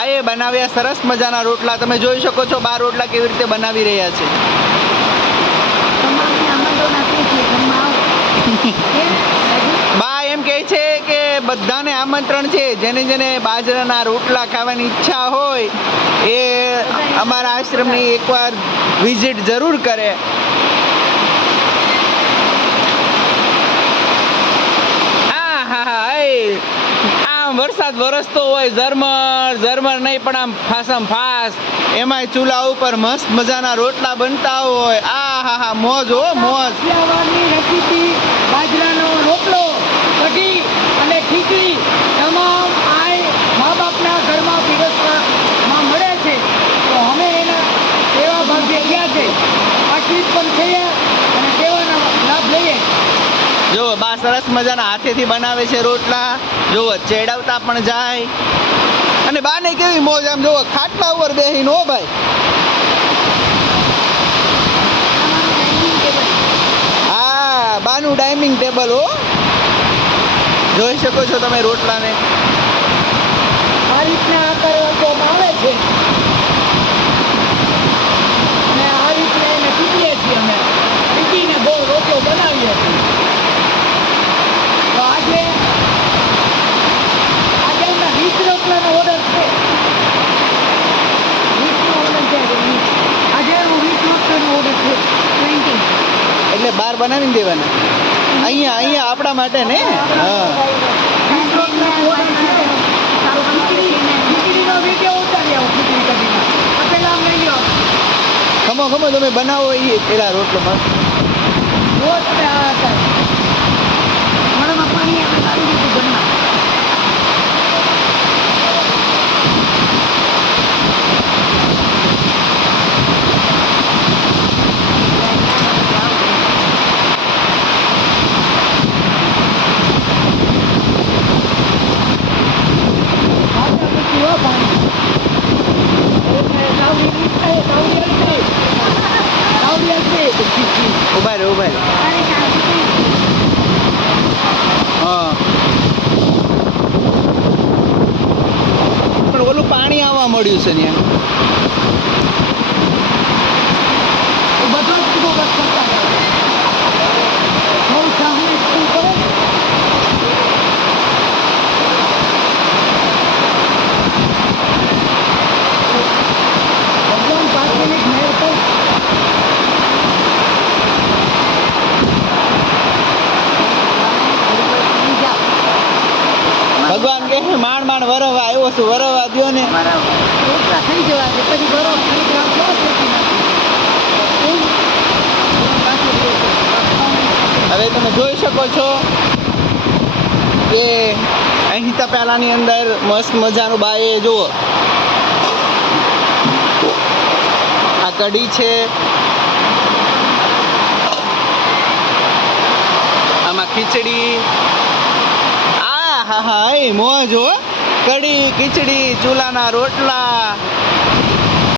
બાએ બનાવ્યા સરસ મજાના રોટલા. તમે જોઈ શકો છો બા રોટલા કેવી રીતે બનાવી રહ્યા છે. બા એમ કહે છે કે બધાને આમંત્રણ છે, જેને જેને બાજરાના રોટલા ખાવાની ઈચ્છા હોય એ અમારા આશ્રમની એકવાર વિઝિટ જરૂર કરે. આમ વરસાદ વરસતો હોય, ઝરમર નહીં પણ આમ ફાસમ ફાસ, એમાંય ચૂલા ઉપર મસ્ત મજાના રોટલા બનતા હોય. હા મોજ હો મોજ. બાજરાનો રોટલો, કઢી અને ખીચડી તમામ આ મા બાપના ઘરમાં પીરસવામાં મળે છે. તો અમે એના સેવા ભાગ્ય ગયા છે, આશ્રિત પણ થઈએ અને સેવાનો લાભ લઈએ. જો બા સરસ મજાના હાથેથી બનાવે છે રોટલા. જોવો ચેડાવતા પણ જાય. અને બાને કેવી મોજ, આમ જોવો ખાટલા ઉપર બેહીને. હો ભાઈ, હા બાનું ડાઇનિંગ ટેબલ. હો, જોઈ શકો છો તમે રોટલાને. આ રીતના આકાર આપવામાં આવે છે અને આ રીતના એને પીટીએ છીએ. અમે પીટીને ગોળ રોટલો બનાવીએ છીએ. તો આજે અમને 20 રોટલાનો ઓર્ડર છે. 20નો ઓર્ડર છે આજે. 20 રોટલાનો ઓર્ડર છે. 20 એટલે બાર બનાવીને દેવાના. અહીંયા આપણા માટે ને. હા, 20 રોટલાનો ઓર્ડર છે. તો ખીચડીનો વિડીયો ઉતારી આવો. ખીચડી કઢીનો પેલા આમ લઈ લો. ખમો તમે બનાવો એ પેલા રોટલો મસ્ત. જો તમે આ મોડામાં પાણી આવે આવી રીતે બનવા. ઉભા રે. હા, પણ ઓલું પાણી આવવા મળ્યું છે ત્યાં. બધું જ બસ કરતા બહુ સામે શું કરે. ભગવાન પાછળની મેળ તો ભગવાન કહે માંડ વરવા આવ્યો છું, વરવા દ્યો ને. રોટલા થઈ જવા છે પછી બરો હવે તમે જોઈ શકો છો કે અહીં તપેલાની અંદર મસ્ત મજાનું બાએ જુઓ આ કઢી છે, આમાં ખીચડી. હા એ મોજ હો. કઢી, ખીચડી, ચૂલાના રોટલા,